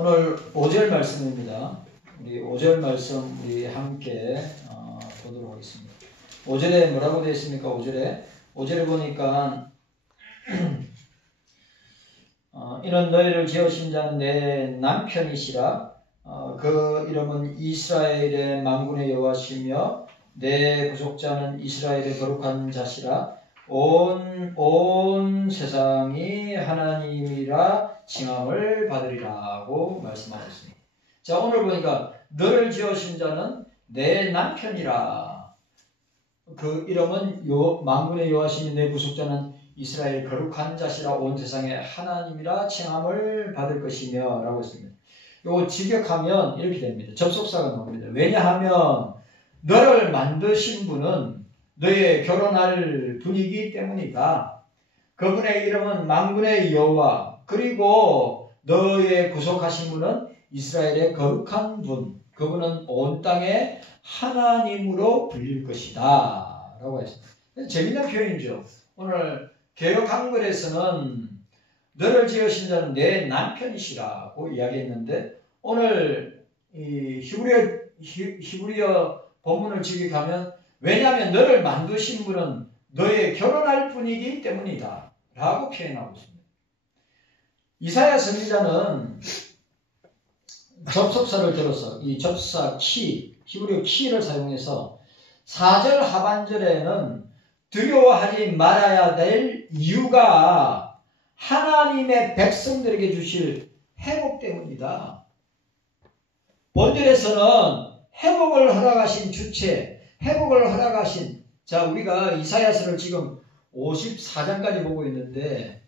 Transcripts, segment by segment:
오늘 5절 말씀입니다. 우리 5절 말씀 우리 함께 보도록 하겠습니다. 5절에 뭐라고 되어 있습니까? 5절에 보니까 이는 너희를 지으신 자는 내 남편이시라. 그 이름은 이스라엘의 만군의 여호와시며 내 구속자는 이스라엘의 거룩한 자시라. 온 세상이 하나님이라 칭함을 받으리라고 말씀하셨습니다. 자, 오늘 보니까 너를 지으신 자는 내 남편이라. 그 이름은 만군의 여호와시며 내 구속자는 이스라엘 거룩한 자시라. 온 세상에 하나님이라 칭함을 받을 것이며 라고 했습니다. 요거 직역하면 이렇게 됩니다. 접속사가 나옵니다. 왜냐하면 너를 만드신 분은 너의 결혼할 분이기 때문이다. 그분의 이름은 만군의 여호와, 그리고 너의 구속하신 분은 이스라엘의 거룩한 분, 그분은 온 땅에 하나님으로 불릴 것이다 라고 했습니다. 재미있는 표현이죠. 오늘 개역 한글에서는 너를 지으신 자는 내 남편이시라고 이야기했는데, 오늘 이 히브리어 본문을 직역하면 왜냐하면 너를 만드신 분은 너의 결혼할 분이기 때문이다 라고 표현하고 있습니다. 이사야 선지자는 접속사를 들어서 이 접속사 히브리어 키를 사용해서 4절 하반절에는 두려워하지 말아야 될 이유가 하나님의 백성들에게 주실 회복 때문이다. 본절에서는 회복을 허락하신 주체, 회복을 허락하신, 자, 우리가 이사야서를 지금 54장까지 보고 있는데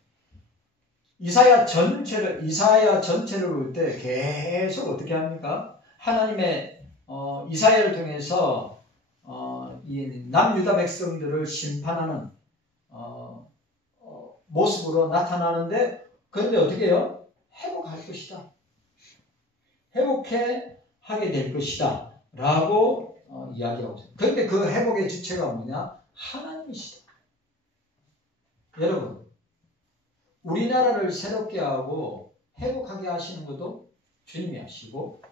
이사야 전체를 볼 때 계속 어떻게 합니까? 하나님의 이사야를 통해서 이 남유다 백성들을 심판하는 모습으로 나타나는데, 그런데 어떻게 해요? 회복할 것이다. 하게 될 것이다 라고 이야기하고 있습니다. 그런데 그 회복의 주체가 뭐냐? 하나님이시다. 여러분, 우리나라를 새롭게 하고 회복하게 하시는 것도 주님이 하시고,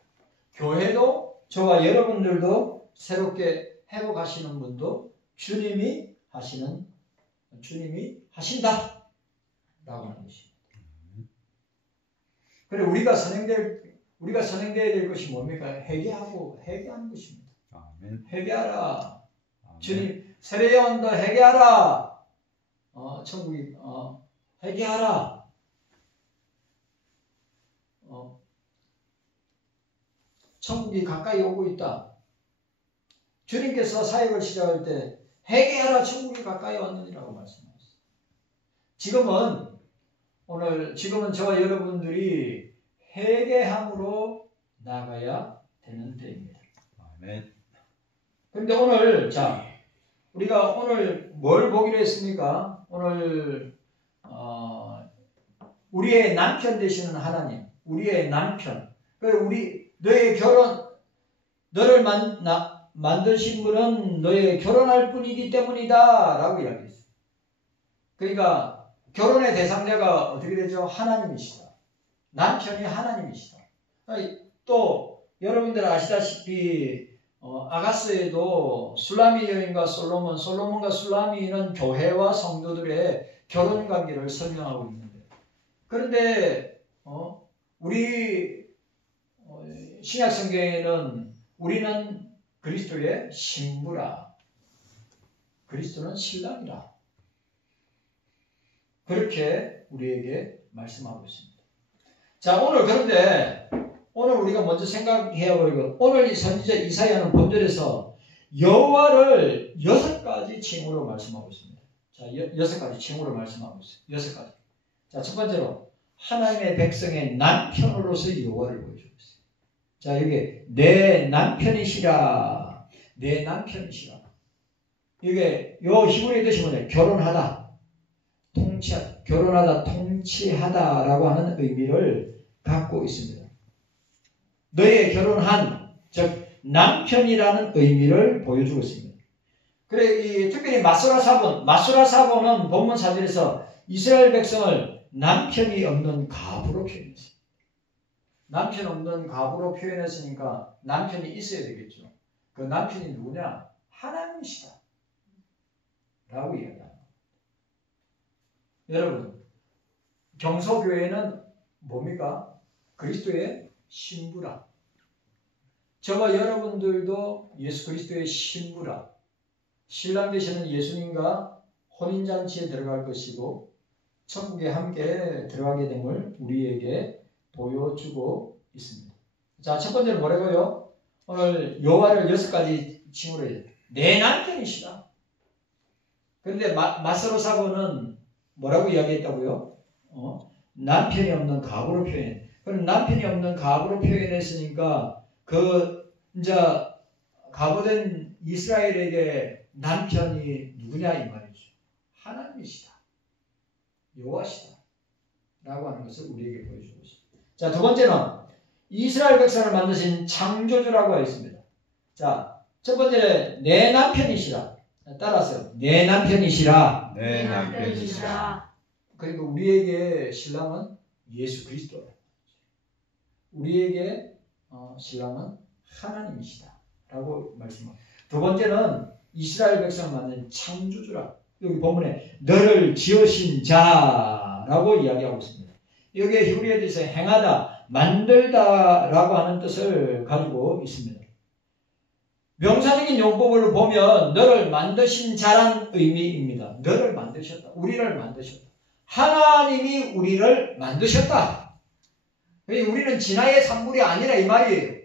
교회도 저와 여러분들도 새롭게 회복하시는 분도 주님이 하신다 라고 하는 것입니다. 그래, 우리가 선행되어야 될 것이 뭡니까? 회개하는 것입니다. 아멘. 회개하라. 아멘. 주님, 세례요한도 회개하라. 천국이 회개하라. 천국이 가까이 오고 있다. 주님께서 사역을 시작할 때 회개하라, 천국이 가까이 왔느니라고 말씀하셨어요. 지금은 저와 여러분들이 회개함으로 나가야 되는 때입니다. 아멘. 그런데 오늘, 우리가 오늘 뭘 보기로 했습니까? 오늘 우리의 남편 되시는 하나님, 우리의 남편, 너를 만드신 분은 너의 결혼할 분이기 때문이다 라고 이야기했어요. 그러니까 결혼의 대상자가 어떻게 되죠? 하나님이시다. 남편이 하나님이시다. 또 여러분들 아시다시피 아가스에도 술라미 여인과 솔로몬과 술라미는 교회와 성도들의 결혼 관계를 설명하고 있는데, 그런데 우리 신약 성경에는 우리는 그리스도의 신부라, 그리스도는 신랑이라, 그렇게 우리에게 말씀하고 있습니다. 자, 그런데 오늘 우리가 먼저 생각해야 하고, 오늘 이 선지자 이사야는 본절에서 여호와를 6가지 칭호로 말씀하고 있습니다. 자, 6가지 칭호로 말씀하고 있어요. 6가지. 자, 첫 번째로 하나님의 백성의 남편으로서 여호와를 보여주고 있어요. 자, 여기 내 남편이시라. 내 남편이시라. 이게 히브리어 뜻이 뭐냐? 결혼하다, 통치하다라고 하는 의미를 갖고 있습니다. 너의 결혼한, 즉 남편이라는 의미를 보여주고 있습니다. 그래, 특별히 마스라 사본은 본문 4절에서 이스라엘 백성을 남편이 없는 가부로 표현했습니다. 남편 없는 가부로 표현했으니까 남편이 있어야 되겠죠. 그 남편이 누구냐? 하나님이시다 라고 이야기합니다. 여러분, 경소교회는 뭡니까? 그리스도의 신부라. 저와 여러분들도 예수 그리스도의 신부라. 신랑 되시는 예수님과 혼인잔치에 들어갈 것이고 천국에 함께 들어가게 됨을 우리에게 보여주고 있습니다. 자, 첫 번째는 뭐라고요? 오늘 여호와를 6가지 칭호로 해요. 내 남편이시다. 그런데 마스로 사고는 뭐라고 이야기했다고요? 남편이 없는 가부로 표현. 그럼 남편이 없는 가부로 표현했으니까 이제 가부된 이스라엘에게 남편이 누구냐 이 말이죠. 하나님이시다. 여호와시다. 라고 하는 것을 우리에게 보여주고 있습니다. 자, 두 번째는 이스라엘 백성을 만드신 창조주라고 하어 있습니다. 자, 첫 번째는 내 남편이시라. 따라하세요. 내 남편이시라. 내 남편이시라. 그리고 우리에게 신랑은 예수 그리스도라. 우리에게 신랑은 하나님이시다. 라고 말씀합니다. 두 번째는 이스라엘 백성을 만든 창조주라. 여기 본문에 너를 지으신 자라고 이야기하고 있습니다. 여기에 히브리어에서 행하다, 만들다라고 하는 뜻을 가지고 있습니다. 명사적인 용법을 보면 너를 만드신 자란 의미입니다. 너를 만드셨다. 우리를 만드셨다. 하나님이 우리를 만드셨다. 우리는 진화의 산물이 아니라 이 말이에요.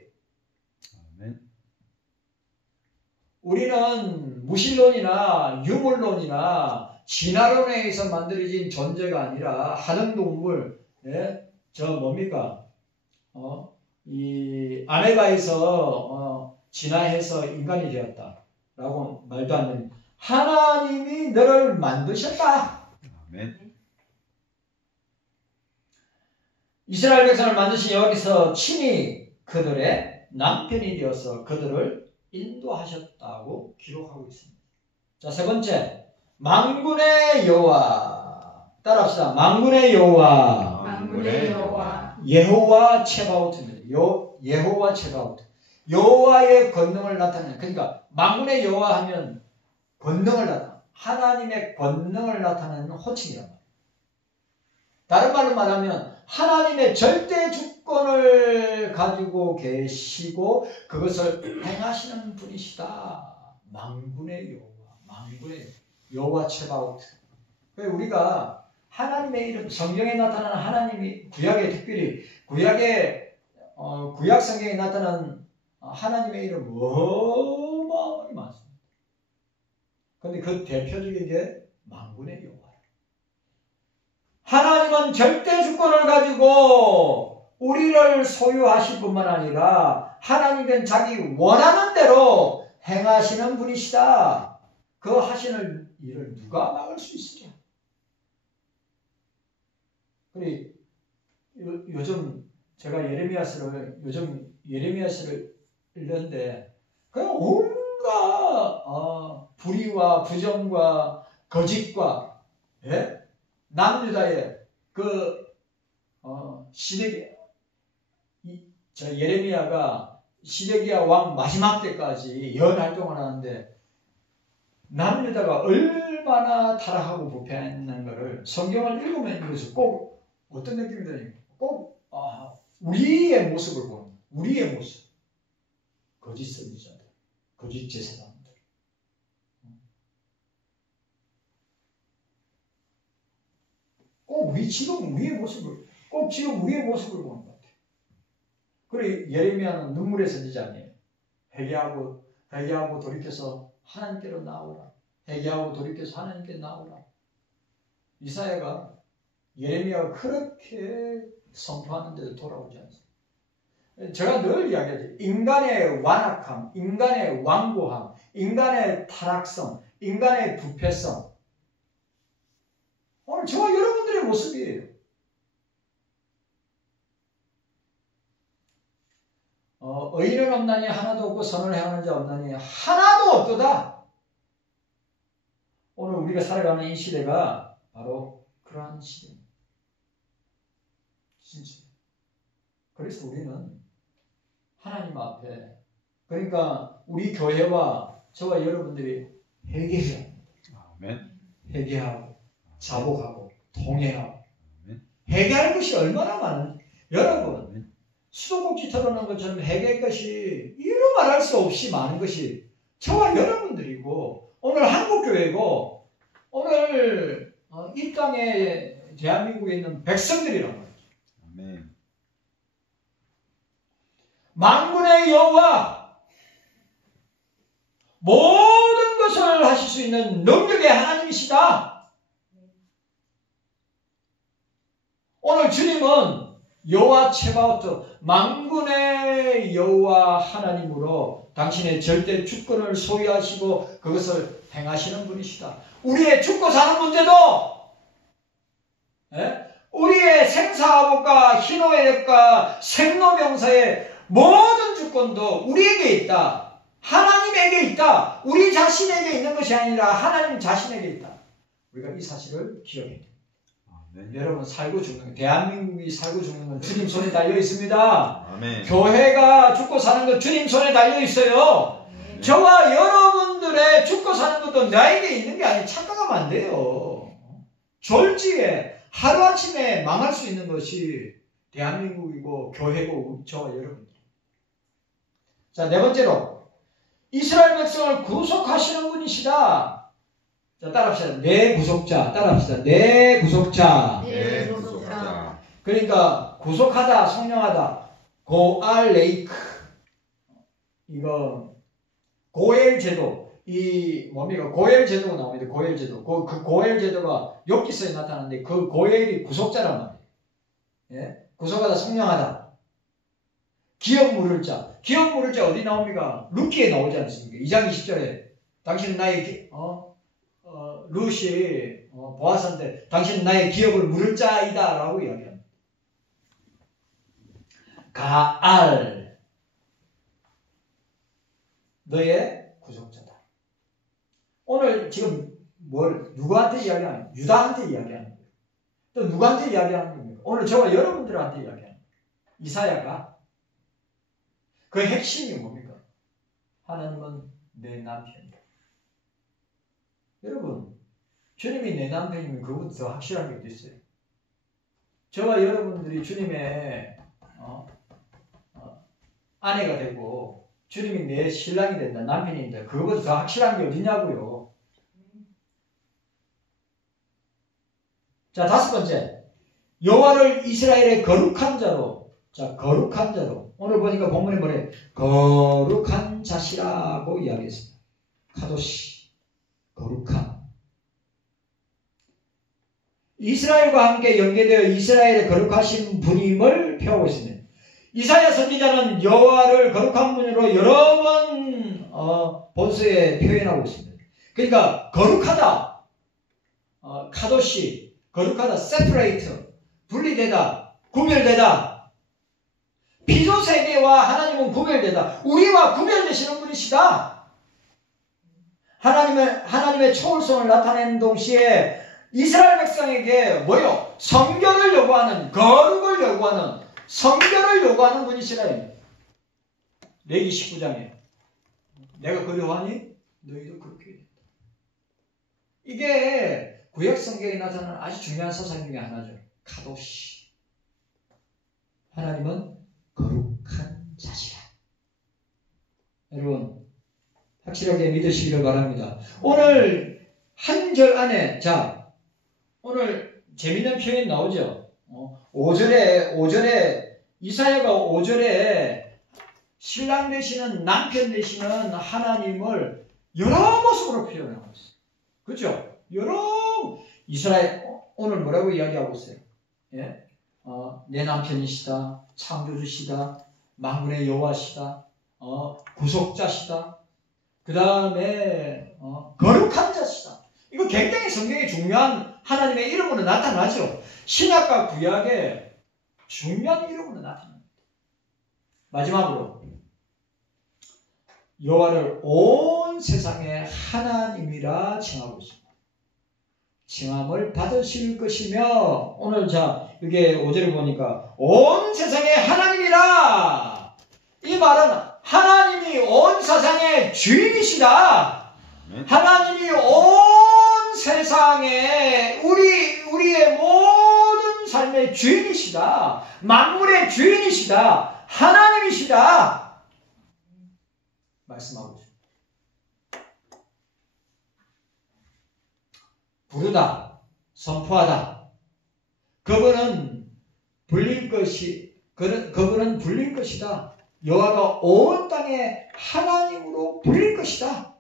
우리는 무신론이나 유물론이나 진화론에 의해서 만들어진 존재가 아니라 하등동물, 뭡니까? 이 아메바에서 진화해서 인간이 되었다라고 말도 안 되는 하나님이 너를 만드셨다. 아멘. 이스라엘 백성을 만드신 여호와께서 친히 그들의 남편이 되어서 그들을 인도하셨다고 기록하고 있습니다. 자, 세 번째, 만군의 여호와. 따라합시다. 만군의 여호와. 만군의 여호와. 예호와 체바오트입니다. 예호와 체바오트. 여호와의 권능을 나타내는, 그러니까 만군의 여호와 하면 권능을 나타내는, 하나님의 권능을 나타내는 호칭이란 말이에요. 다른 말로 말하면 하나님의 절대 주권을 가지고 계시고 그것을 행하시는 분이시다. 만군의 여호와, 만군의 여호와 체바오트. 우리가 하나님의 이름, 성경에 나타나는 하나님이 구약에 특별히 구약 성경에 나타나는 하나님의 이름 어마어마하게 많습니다. 그런데 그 대표적인 게 만군의 여호와. 하나님은 절대 주권을 가지고 우리를 소유하실 뿐만 아니라 하나님은 자기 원하는 대로 행하시는 분이시다. 그 하시는 일을 누가 막을 수 있으랴? 그래, 요즘 제가 예레미야서를 읽는데 그냥 온갖 불의와 부정과 거짓과 남유다의 예레미야가 시데기야 왕 마지막 때까지 연활동을 하는데 남유다가 얼마나 타락하고 부패했는 것을 성경을 읽으면 읽어서 꼭 어떤 느낌이 드냐면 꼭 우리의 모습을 보는 거예요. 우리의 모습. 거짓 선지자들, 거짓 제사장들. 꼭 지금 우리의 모습을 보는 것 같아요. 그래 예레미야는 눈물의 선지자 아니에요. 회개하고 돌이켜서 하나님께로 나오라. 회개하고 돌이켜서 하나님께 나오라. 이사야가 예레미야가 그렇게 선포하는데도 돌아오지 않습니다. 제가 늘 이야기하죠. 인간의 완악함, 인간의 완고함, 인간의 타락성, 인간의 부패성. 오늘 저와 여러분들의 모습이에요. 의인은 없나니 하나도 없고 선을 행하는 자 없나니 하나도 없도다. 오늘 우리가 살아가는 이 시대가 바로 그러한 시대입니다. 진짜. 그래서 우리는 하나님 앞에, 그러니까 우리 교회와 저와 여러분들이 회개해야 합니다. 아멘. 회개하고 자복하고 통회하고 아멘. 회개할 것이 얼마나 많은지. 여러분 아멘. 수도꼭지 털어놓은 것처럼 회개할 것이 이루 말할 수 없이 많은 것이 저와 여러분들이고 오늘 한국교회고 오늘 이 땅에 대한민국에 있는 백성들이란 말이죠. 아멘. 만군의 여호와, 모든 것을 하실 수 있는 능력의 하나님이시다. 오늘 주님은 여호와 체바오트, 만군의 여호와 하나님으로 당신의 절대 주권을 소유하시고 그것을 행하시는 분이시다. 우리의 죽고 사는 문제도, 우리의 생사화복과 희노애락과 생로병사의 모든 주권도 우리에게 있다. 하나님에게 있다. 우리 자신에게 있는 것이 아니라 하나님 자신에게 있다. 우리가 이 사실을 기억해야 됩니다. 아멘. 여러분, 살고 죽는 것, 대한민국이 살고 죽는 건 주님 손에 달려 있습니다. 아멘. 교회가 죽고 사는 건 주님 손에 달려 있어요. 아멘. 저와 여러분들의 죽고 사는 것도 나에게 있는 게 아니에요. 착각하면 안 돼요. 졸지에 하루아침에 망할 수 있는 것이 대한민국이고 교회고 저와 여러분. 자, 네 번째로 이스라엘 백성을 구속하시는 분이시다. 자, 따라합시다. 내 구속자. 따라합시다. 내 구속자. 네, 구속자. 그러니까 구속하다, 성령하다. 고알레이크. 이거 고엘 제도. 이 뭡니까? 고엘 제도가 나옵니다. 고엘 제도. 그 고엘 제도가 욥기서에 나타나는데 그 고엘이 구속자란 말이에요. 예? 구속하다, 성령하다. 기업 물을 자. 기업 물을 자 어디 나옵니까? 룻기에 나오지 않습니까? 2장 20절에 당신은 나의 룻이 보아스한테 당신은 나의 기업을 물을 자이다 라고 이야기합니다. 가알, 너의 구속자다. 오늘 지금 누구한테 이야기하는 거예요? 유다한테 이야기하는 거예요. 또 누구한테 이야기하는 겁니까? 오늘 저와 여러분들한테 이야기하는 거예요. 이사야가 그 핵심이 뭡니까? 하나님은 내 남편이다. 여러분, 주님이 내 남편이면 그것보다 더 확실한 게 어디 있어요? 저와 여러분들이 주님의 아내가 되고 주님이 내 신랑이 된다, 남편이 된다. 그것보다 더 확실한 게 어디냐고요. 자, 다섯 번째, 여호와를 이스라엘의 거룩한 자로. 자, 거룩한 자로. 오늘 보니까 본문에 뭐래? 거룩한 자시라고 이야기했습니다. 카도시, 거룩한. 이스라엘과 함께 연계되어 이스라엘의 거룩하신 분임을 표하고 있습니다. 이사야 선지자는 여호와를 거룩한 분으로 여러 번 본서에 표현하고 있습니다. 그러니까 거룩하다, 카도시, 거룩하다, separate, 분리되다, 구별되다. 피조 세계와 하나님은 구별되다. 우리와 구별되시는 분이시다. 하나님의 초월성을 나타내는 동시에 이스라엘 백성에게 뭐요? 성결을 요구하는, 거룩을 요구하는, 성결을 요구하는 분이시라. 레위기 19장에 내가 그리워하니 너희도 그렇게 해야 된다. 이게 구약 성경에 나타나는 아주 중요한 사상 중에 하나죠. 카도시. 하나님은 거룩한 자시라. 여러분, 확실하게 믿으시기를 바랍니다. 오늘 한 절 안에, 자, 오늘 재밌는 표현 나오죠. 5절에 이사야가 5절에 신랑 되시는, 남편 되시는 하나님을 여러 모습으로 표현하고 있어요. 그렇죠? 여러 이스라엘 오늘 뭐라고 이야기하고 있어요? 예? 내 남편이시다, 창조주시다, 만군의 여호와시다, 구속자시다, 그 다음에 거룩한 자시다. 이거 굉장히 성경에 중요한 하나님의 이름으로 나타나죠. 신약과 구약에 중요한 이름으로 나타납니다. 마지막으로 여호와를 온 세상의 하나님이라 칭하고 있습니다. 칭함을 받으실 것이며, 오늘 자, 이게 5절에 보니까 온 세상의 하나님이라 말은 하나님이 온 세상의 주인이시다. 하나님이 온 세상에 우리의 모든 삶의 주인이시다. 만물의 주인이시다. 하나님이시다. 말씀하고 있습니다. 부르다, 선포하다. 그분은 불릴 것이다. 여호와가 온 땅에 하나님으로 불릴 것이다.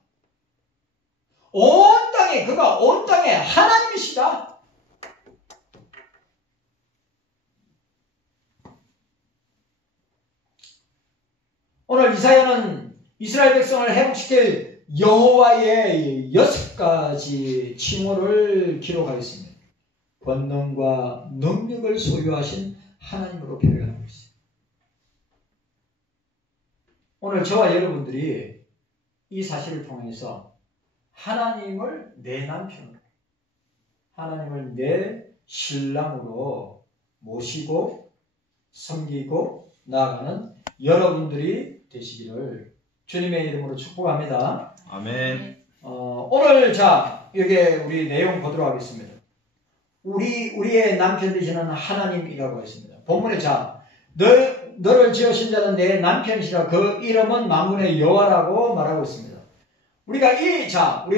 그가 온 땅에 하나님이시다. 오늘 이사야는 이스라엘 백성을 회복시킬 여호와의 6가지 칭호를 기록하였습니다. 권능과 능력을 소유하신 하나님으로 표현하고 있습니다. 오늘 저와 여러분들이 이 사실을 통해서 하나님을 내 남편으로, 하나님을 내 신랑으로 모시고 섬기고 나아가는 여러분들이 되시기를 주님의 이름으로 축복합니다. 아멘. 오늘 여기 우리 내용 보도록 하겠습니다. 우리의 남편 되시는 하나님이라고 했습니다. 본문에 너를 지으신 자는 내 남편이시라. 그 이름은 만군의 여호와라고 말하고 있습니다. 우리가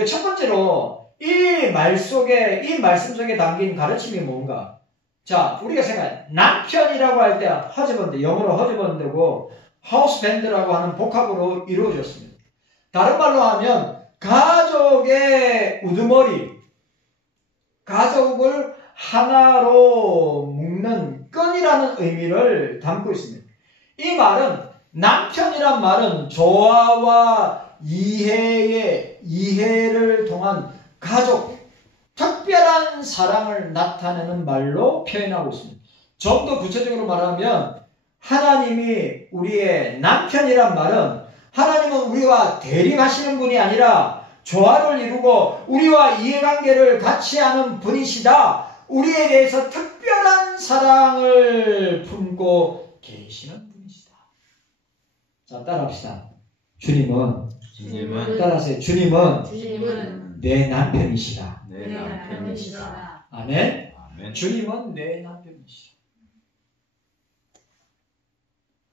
첫 번째로 이 말씀 속에 담긴 가르침이 뭔가? 우리가 생각해 남편이라고 할 때 허즈번드, 영어로 허즈번드고 하우스밴드라고 하는 복합으로 이루어졌습니다. 다른 말로 하면 가족의 우두머리, 가족을 하나로 묶는 끈이라는 의미를 담고 있습니다. 이 말은 남편이란 말은 조화와 이해를 통한 가족, 특별한 사랑을 나타내는 말로 표현하고 있습니다. 좀 더 구체적으로 말하면 하나님이 우리의 남편이란 말은 하나님은 우리와 대립하시는 분이 아니라 조화를 이루고 우리와 이해관계를 같이 하는 분이시다. 우리에 대해서 특별한 사랑을 품고 계시는 분이시다. 따라합시다. 주님은 따라하세요. 주님은 내 남편이시다. 내 남편이시다. 아멘. 아멘. 주님은 내 남편이시다.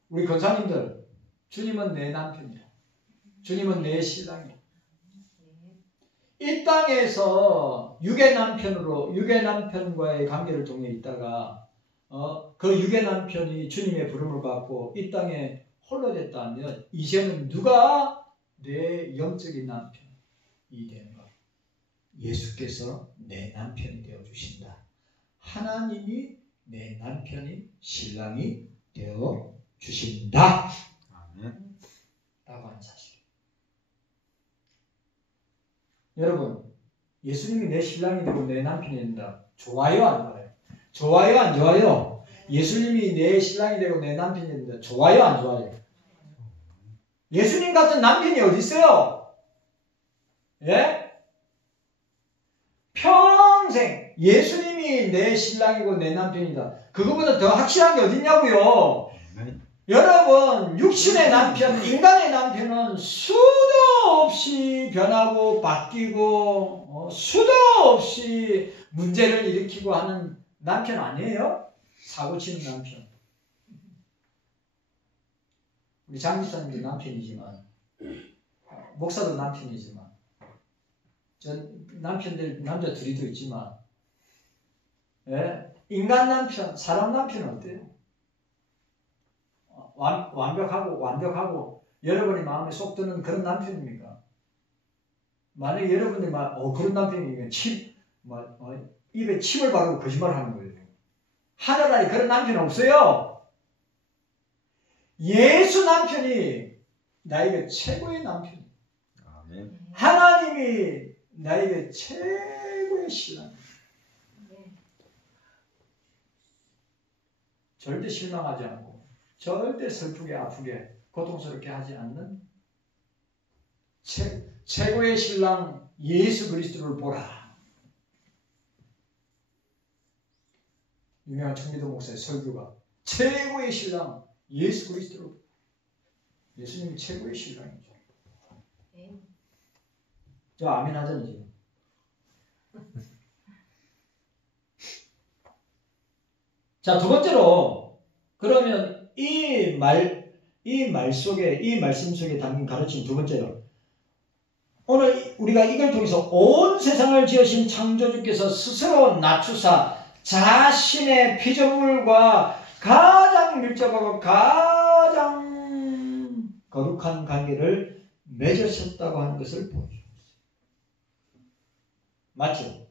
우리 권사님들, 주님은 내 남편이다. 주님은 내 신랑이다. 이 땅에서 육의 남편과의 관계를 통해 있다가 그 육의 남편이 주님의 부름을 받고 이 땅에 홀로 됐다면 이제는 누가 내 영적인 남편이 되는가? 예수께서 내 남편이 되어 주신다. 하나님이 내 남편이 신랑이 되어 주신다. 아멘. 라고 하는 사실. 여러분, 예수님이 내 신랑이 되고 내 남편이 된다. 좋아요, 안 좋아요? 좋아요, 안 좋아요? 예수님이 내 신랑이 되고 내 남편이 된다. 좋아요, 안 좋아요? 예수님 같은 남편이 어디 있어요? 예? 평생 예수님이 내 신랑이고 내 남편이다. 그거보다 더 확실한 게 어딨냐고요? 아멘. 여러분, 육신의 남편, 인간의 남편은 수도 없이 변하고 바뀌고 수도 없이 문제를 일으키고 하는 남편 아니에요? 사고치는 남편. 우리 장집사님도 남편이지만 목사도 남편이지만 남자 둘이 더 있지만 인간 남편, 사람 남편은 어때요? 완벽하고 여러분이 마음에 쏙 드는 그런 남편입니까? 만약에 여러분들이 그런 남편이면 입에 침을 바르고 거짓말을 하는 거예요. 하늘나라에 그런 남편 없어요. 예수 남편이 나에게 최고의 남편이에요. 아멘. 하나님이 나에게 최고의 신랑이에요. 절대 실망하지 않고 절대 슬프게 아프게 고통스럽게 하지 않는 최고의 신랑 예수 그리스도를 보라. 유명한 청기도 목사의 설교가 최고의 신랑 예수 그리스도를 예수님이 최고의 신랑이죠. 네. 저 아멘 하잖아요 지금. 자, 두 번째로 그러면 이 말씀 속에 담긴 가르침 두 번째로 오늘 우리가 이걸 통해서 온 세상을 지으신 창조주께서 스스로 낮추사 자신의 피조물과 가장 밀접하고 가장 거룩한 관계를 맺으셨다고 하는 것을 보여줍니다. 맞죠?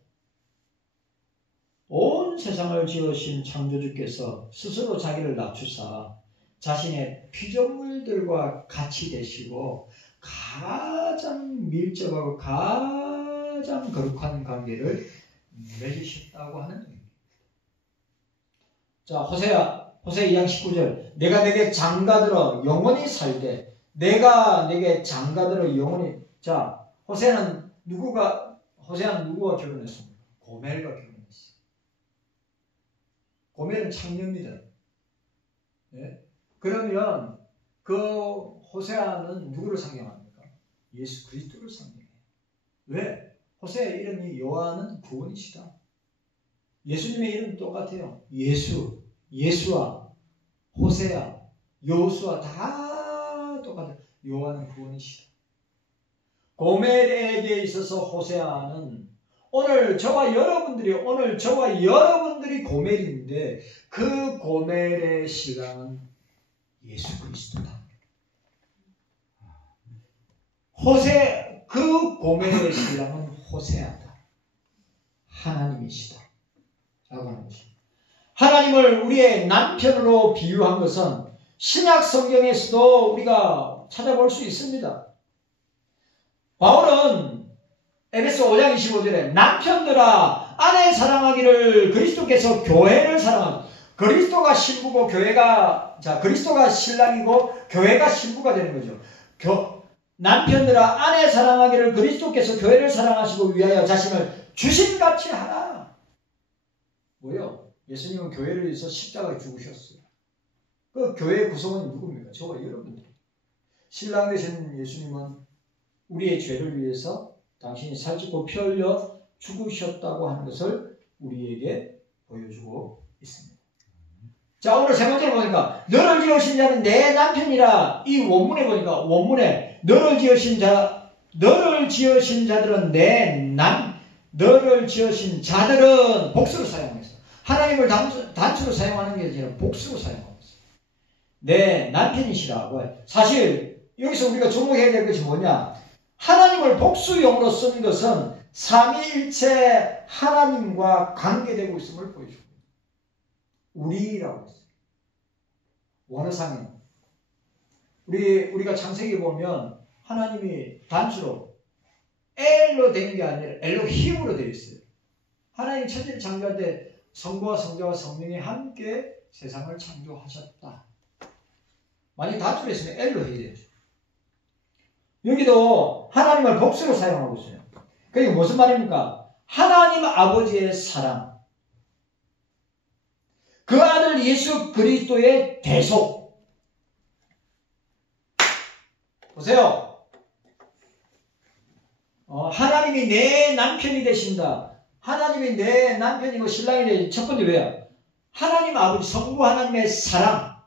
온 세상을 지으신 창조주께서 스스로 자기를 낮추사 자신의 피조물들과 같이 되시고 가장 밀접하고 가장 거룩한 관계를 맺으셨다고 하는 의미입니다. 자, 호세아 2장 19절 내가 내게 장가들어 영원히 살되 내가 내게 장가들어 영원히. 자, 호세아는 누구가 결혼했습니까? 고멜과 결혼했어요. 고멜은 창녀입니다. 네? 그러면 그 호세아는 누구를 상징합니까? 예수 그리스도를 상징해요. 왜? 호세아 이름이 여호와는 구원이시다. 예수님의 이름 똑같아요. 예수와 호세아, 여호수아 다 똑같아요. 여호와는 구원이시다. 고멜에게 있어서 호세아는 오늘 저와 여러분들이 고멜인데 그 고멜의 신랑은 예수 그리스도다. 그 고멜의 신랑은 호세아다. 하나님이시다. 라고 하는 것입니다. 하나님을 우리의 남편으로 비유한 것은 신약 성경에서도 우리가 찾아볼 수 있습니다. 바울은 에베소 5장 25절에 남편들아 아내 사랑하기를 그리스도께서 교회를 사랑하고 그리스도가 신부고 그리스도가 신랑이고 교회가 신부가 되는 거죠. 남편들아 아내 사랑하기를 그리스도께서 교회를 사랑하시고 위하여 자신을 주신같이 하라. 뭐요? 예수님은 교회를 위해서 십자가에 죽으셨어요. 그 교회의 구성원이 누굽니까? 저와 여러분들. 신랑 되신 예수님은 우리의 죄를 위해서 당신이 살찌고 피 흘려 죽으셨다고 하는 것을 우리에게 보여주고 있습니다. 자, 오늘 세 번째로 보니까 너를 지으신 자는 내 남편이라. 이 원문에 보니까 너를 지으신 자들은 너를 지으신 자들은 복수로 사용했어. 하나님을 단수로 사용하는 게 아니라 복수로 사용하고 있어요. 내 남편이시라고. 사실 여기서 우리가 주목해야 될 것이 뭐냐? 하나님을 복수용으로 쓴 것은 삼위일체 하나님과 관계되고 있음을 보여줍니다. 우리라고 했어요. 원어상에 우리가 창세기 보면 하나님이 단수로 엘로 된 게 아니라 엘로힘으로 되어 있어요. 하나님 천지를 창조할 때 성부와 성자와 성령이 함께 세상을 창조하셨다. 만약 단수로 했으면 엘로 해야 되죠. 여기도 하나님을 복수로 사용하고 있어요. 그게 무슨 말입니까? 하나님 아버지의 사랑, 그 아들 예수 그리스도의 대속. 보세요. 하나님이 내 남편이 되신다. 하나님이 내 남편이고 신랑이 되신. 첫 번째 왜요? 하나님 아버지 성부 하나님의 사랑,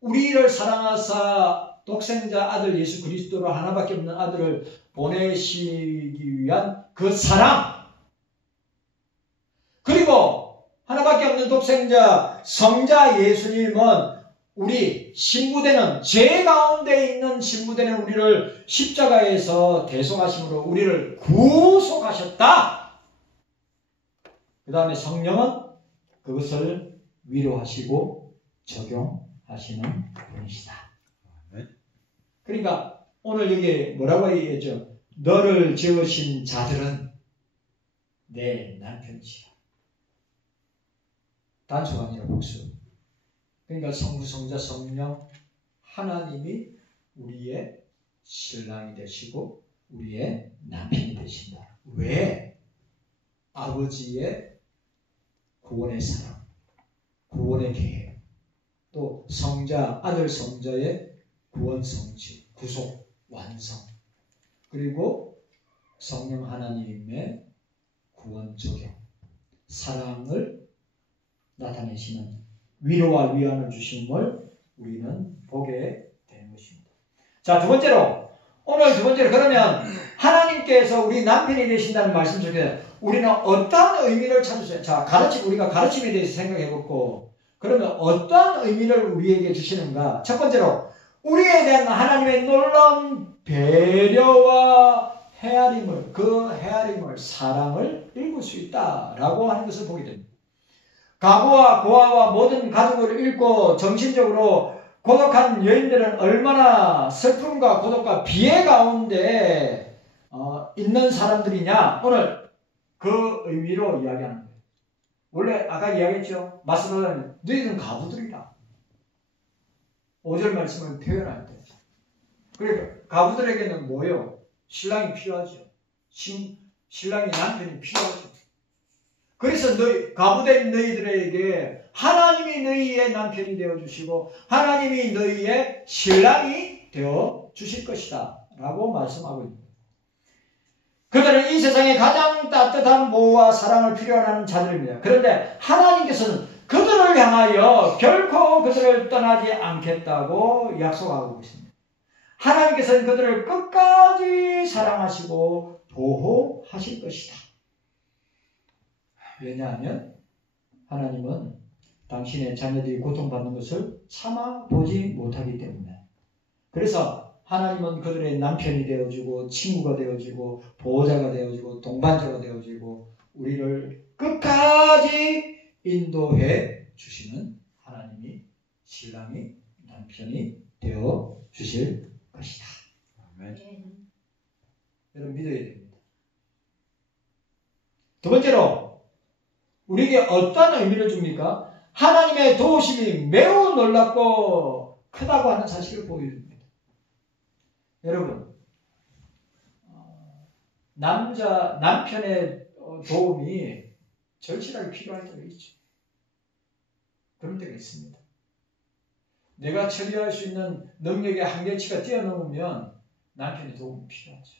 우리를 사랑하사 독생자 아들 예수 그리스도로 하나밖에 없는 아들을 보내시기 위한 그 사랑, 그리고 하나밖에 없는 독생자 성자 예수님은 우리 신부되는, 죄 가운데 있는 신부되는 우리를 십자가에서 대속하심으로 우리를 구속하셨다. 그 다음에 성령은 그것을 위로하시고 적용하시는 분이시다. 그러니까 오늘 여기 뭐라고 얘기했죠? 너를 지으신 자들은 내 남편이시라. 단수가 아니라 복수. 그러니까 성부, 성자, 성령 하나님이 우리의 신랑이 되시고 우리의 남편이 되신다. 왜? 아버지의 구원의 사랑, 구원의 계획, 또 성자, 아들 성자의 구원 성취, 구속, 완성, 그리고 성령 하나님의 구원 적용, 사랑을 나타내시는 위로와 위안을 주심을 우리는 보게 되는 것입니다. 자, 오늘 두 번째로 그러면 하나님께서 우리 남편이 되신다는 말씀 속에 우리는 어떠한 의미를 찾으세요? 자, 우리가 가르침에 대해서 생각해보고 그러면 어떠한 의미를 우리에게 주시는가? 첫 번째로 우리에 대한 하나님의 놀라운 배려와 헤아림을, 사랑을 읽을 수 있다라고 하는 것을 보게 됩니다. 가부와 고아와 모든 가족을 잃고 정신적으로 고독한 여인들은 얼마나 슬픔과 고독과 비애 가운데 있는 사람들이냐? 오늘 그 의미로 이야기하는 거예요. 원래 아까 이야기했죠. 마스로는 너희들은 가부들이라. 5절 말씀을 표현할 때. 그러니까 가부들에게는 뭐예요? 신랑이 필요하죠. 신랑이 남편이 필요하죠. 그래서 가부된 너희들에게 하나님이 너희의 남편이 되어주시고 하나님이 너희의 신랑이 되어주실 것이다 라고 말씀하고 있습니다. 그들은 이 세상에 가장 따뜻한 보호와 사랑을 필요하는 자들입니다. 그런데 하나님께서는 그들을 향하여 결코 그들을 떠나지 않겠다고 약속하고 있습니다. 하나님께서는 그들을 끝까지 사랑하시고 보호하실 것이다. 왜냐하면 하나님은 당신의 자녀들이 고통받는 것을 참아보지 못하기 때문에. 그래서 하나님은 그들의 남편이 되어주고 친구가 되어주고 보호자가 되어주고 동반자가 되어주고 우리를 끝까지 인도해 주시는 하나님이 신랑이 남편이 되어주실 것이다. 아멘. 여러분 믿어야 됩니다. 두 번째로 우리에게 어떤 의미를 줍니까? 하나님의 도우심이 매우 놀랍고 크다고 하는 사실을 보여줍니다. 여러분, 남편의 도움이 절실하게 필요할 때가 있죠. 그런 때가 있습니다. 내가 처리할 수 있는 능력의 한계치가 뛰어넘으면 남편의 도움이 필요하죠.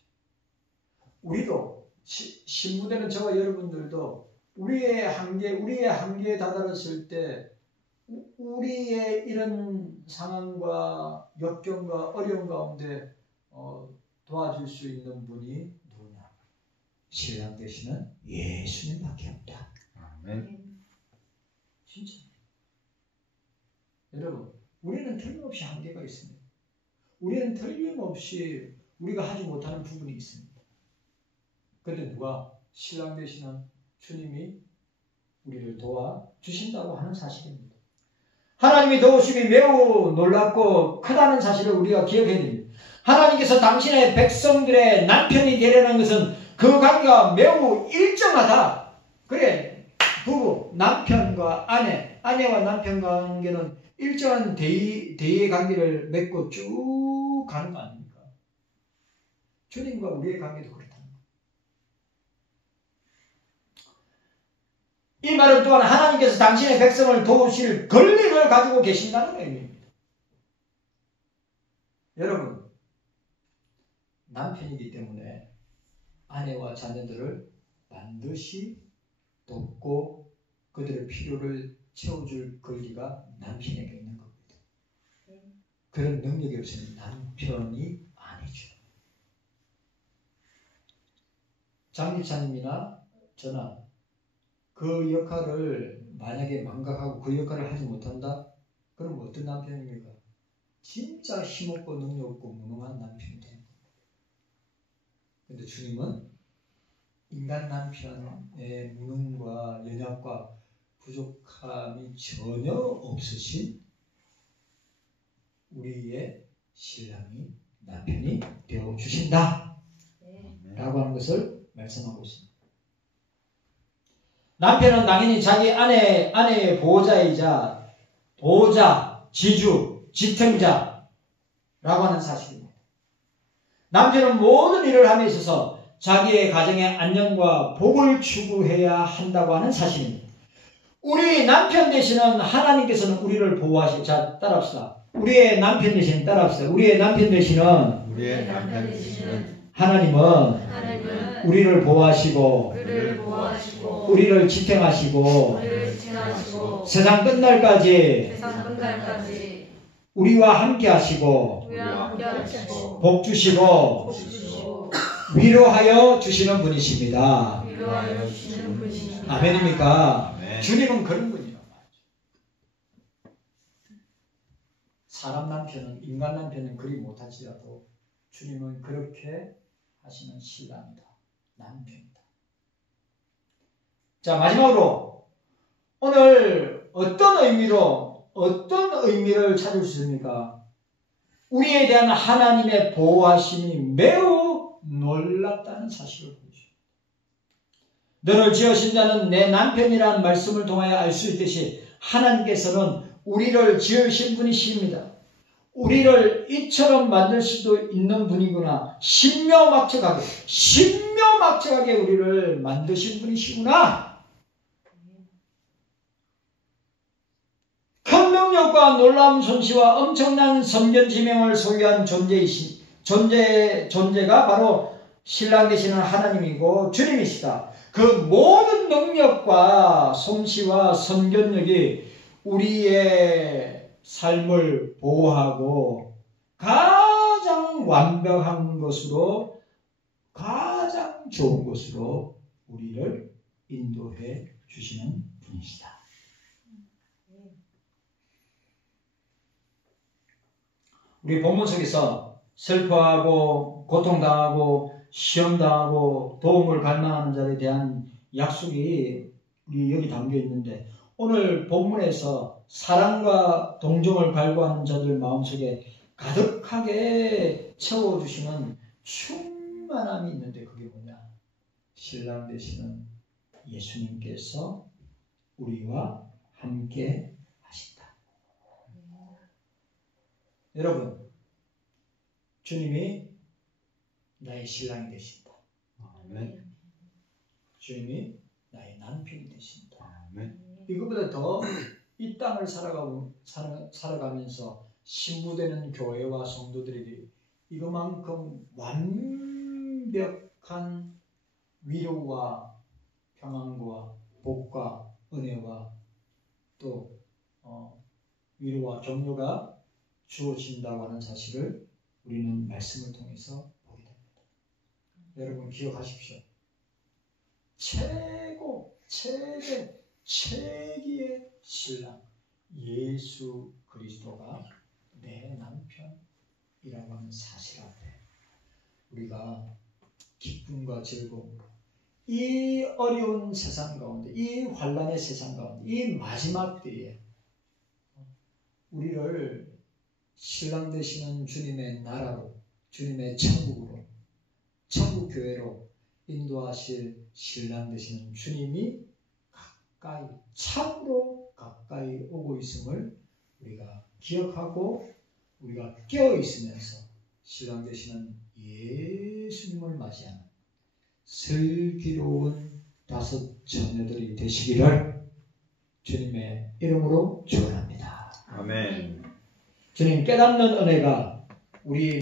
우리도 신부되는 저와 여러분들도 우리의 한계에 다다랐을 때 우리의 이런 상황과 역경과 어려움 가운데 도와줄 수 있는 분이 누구냐? 신랑 되시는 예수님밖에 없다. 아멘. 진짜. 여러분, 우리는 틀림없이 한계가 있습니다. 우리는 틀림없이 우리가 하지 못하는 부분이 있습니다. 그런데 누가? 신랑 되시는 주님이 우리를 도와주신다고 하는 사실입니다. 하나님의 도우심이 매우 놀랍고 크다는 사실을 우리가 기억해야 됩니다. 하나님께서 당신의 백성들의 남편이 되려는 것은 그 관계가 매우 일정하다. 그래, 부부, 남편과 아내와 남편 관계는 일정한 대의 관계를 맺고 쭉 가는 거 아닙니까? 주님과 우리의 관계도 그렇다. 이 말은 또한 하나님께서 당신의 백성을 도우실 권리를 가지고 계신다는 의미입니다. 여러분, 남편이기 때문에 아내와 자녀들을 반드시 돕고 그들의 필요를 채워줄 권리가 남편에게 있는 겁니다. 그런 능력이 없으면 남편이 아니죠. 장립사님이나 저나 그 역할을 만약에 망각하고 그 역할을 하지 못한다? 그럼 어떤 남편입니까? 진짜 힘없고 능력 없고 무능한 남편이 되는 겁니다. 그런데 주님은 인간 남편의 무능과 연약과 부족함이 전혀 없으신 우리의 신랑이 남편이 되어주신다 라고 하는 것을 말씀하고 있습니다. 남편은 당연히 자기 아내의 보호자이자 보호자, 지주, 지탱자라고 하는 사실입니다. 남편은 모든 일을 함에 있어서 자기의 가정의 안녕과 복을 추구해야 한다고 하는 사실입니다. 우리 남편 되시는 하나님께서는 우리를 보호하시고, 자, 따라합시다. 우리의 남편 되시는 따라합시다. 우리의 남편 되시는 우리의 남편 되시는 하나님은 우리를 보호하시고 우리를 보호하시고 우리를 지탱하시고 우리를 지탱하시고 세상 끝날까지 세상 끝날까지 우리와 함께 하시고 우리와 함께 하시고 복 주시고 복 주시고 위로하여 주시는 분이십니다. 위로하여 주시는 분이십니다. 아멘입니까? 아멘. 주님은 그런 분이란 말이죠. 사람 남편은, 인간 남편은 그리 못할지라도 주님은 그렇게 하시는 신랑이다. 남편이다. 자, 마지막으로 오늘 어떤 의미를 찾을 수 있습니까? 우리에 대한 하나님의 보호하심이 매우 놀랍다는 사실을 보여줍니다. 너를 지으신 자는 내 남편이라는 말씀을 통하여 알 수 있듯이 하나님께서는 우리를 지으신 분이십니다. 우리를 이처럼 만들 수도 있는 분이구나. 신묘막측하게 우리를 만드신 분이시구나. 큰 능력과 놀라운 솜씨와 엄청난 선견 지명을 소유한 존재가 바로 신랑 되시는 하나님이고 주님이시다. 그 모든 능력과 솜씨와 선견력이 우리의 삶을 보호하고 가장 완벽한 것으로, 가장 좋은 것으로 우리를 인도해 주시는 분이시다. 우리 본문 속에서 슬퍼하고 고통당하고 시험당하고 도움을 갈망하는 자들에 대한 약속이 우리 여기 담겨 있는데, 오늘 본문에서 사랑과 동정을 갈구하는 자들 마음속에 가득하게 채워주시는 충만함이 있는데, 그게 뭐냐? 신랑 되시는 예수님께서 우리와 함께 하신다. 여러분, 주님이 나의 신랑이 되신다. 아멘. 주님이 나의 남편이 되신다. 아멘. 이것보다 더 이 땅을 살아가면서 신부되는 교회와 성도들에게 이것만큼 완벽한 위로와 평안과 복과 은혜와 또 위로와 격려가 주어진다고 하는 사실을 우리는 말씀을 통해서 보게 됩니다. 여러분 기억하십시오. 최기의 신랑 예수 그리스도가 내 남편이라고 하는 사실 앞에 우리가 기쁨과 즐거움과 이 어려운 세상 가운데, 이 환난의 세상 가운데, 이 마지막 때에 우리를 신랑 되시는 주님의 나라로, 주님의 천국으로, 천국 교회로 인도하실 신랑 되시는 주님이 가까이, 참으로 가까이 오고 있음을 우리가 기억하고 우리가 깨어 있으면서 신랑 되시는 예수님을 맞이하는 슬기로운 5 자녀들이 되시기를 주님의 이름으로 축원합니다. 아멘. 주님 깨닫는 은혜가 우리